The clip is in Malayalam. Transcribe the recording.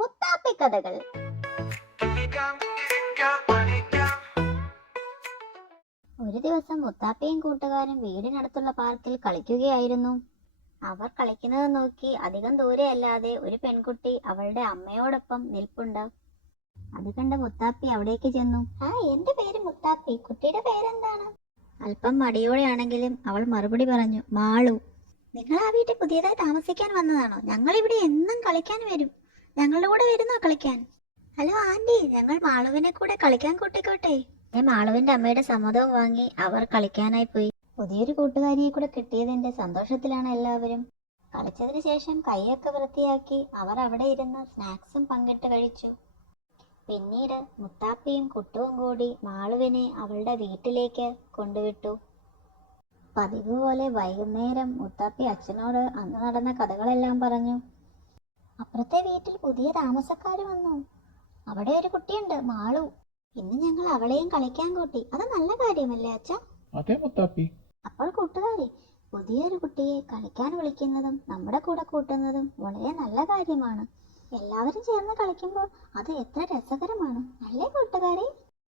മുത്താപ്പി കഥകൾ. ഒരു ദിവസം മുത്താപ്പയും കൂട്ടുകാരും വീടിനടുത്തുള്ള പാർക്കിൽ കളിക്കുകയായിരുന്നു. അവർ കളിക്കുന്നത് നോക്കി അധികം ദൂരെയല്ലാതെ ഒരു പെൺകുട്ടി അവളുടെ അമ്മയോടൊപ്പം നിൽപ്പുണ്ട്. അത് കണ്ട മുത്താപ്പി അവിടേക്ക് ചെന്നു. എന്റെ പേര് മുത്താപ്പി, കുട്ടിയുടെ പേരെന്താണ്? അല്പം മടിയോടെയാണെങ്കിലും അവൾ മറുപടി പറഞ്ഞു, മാളു. നിങ്ങൾ ആ വീട്ടിൽ പുതിയതായി താമസിക്കാൻ വന്നതാണോ? ഞങ്ങൾ ഇവിടെ എന്നും കളിക്കാൻ വരും. ഞങ്ങളുടെ കൂടെ വരുന്നോ കളിക്കാൻ? ഹലോ ആന്റി, ഞങ്ങൾ മാളുവിനെ കൂടെ കളിക്കാൻ കൂട്ടിക്കോട്ടെ? മാളുവിന്റെ അമ്മയുടെ സമ്മതവും വാങ്ങി അവർ കളിക്കാനായി പോയി. പുതിയൊരു കൂട്ടുകാരിയെ കൂടെ കിട്ടിയതിന്റെ സന്തോഷത്തിലാണ് എല്ലാവരും. കളിച്ചതിന് ശേഷം കൈയൊക്കെ വൃത്തിയാക്കി അവർ അവിടെ ഇരുന്ന് സ്നാക്സും പങ്കിട്ട് കഴിച്ചു. പിന്നീട് മുത്താപ്പിയും കുട്ടുവും കൂടി മാളുവിനെ അവളുടെ വീട്ടിലേക്ക് കൊണ്ടുവിട്ടു. പതിവ് പോലെ വൈകുന്നേരം മുത്താപ്പി അച്ഛനോട് അന്ന് നടന്ന കഥകളെല്ലാം പറഞ്ഞു. അപ്പുറത്തെ വീട്ടിൽ പുതിയ താമസക്കാര് വന്നു. അവിടെ ഒരു കുട്ടിയുണ്ട്, മാളു. ഇന്ന് ഞങ്ങൾ അവളെയും കളിക്കാൻ കൂട്ടി. അത് നല്ല കാര്യമല്ലേ അച്ഛ? അതെ മുത്താപ്പി. അപ്പോൾ കൂട്ടുകാരി, പുതിയൊരു കുട്ടിയെ കളിക്കാൻ വിളിക്കുന്നതും നമ്മുടെ കൂടെ കൂട്ടുന്നതും വളരെ നല്ല കാര്യമാണ്. എല്ലാവരും ചേർന്ന് കളിക്കുമ്പോൾ അത് എത്ര രസകരമാണ്, അല്ലേ കൂട്ടുകാരി?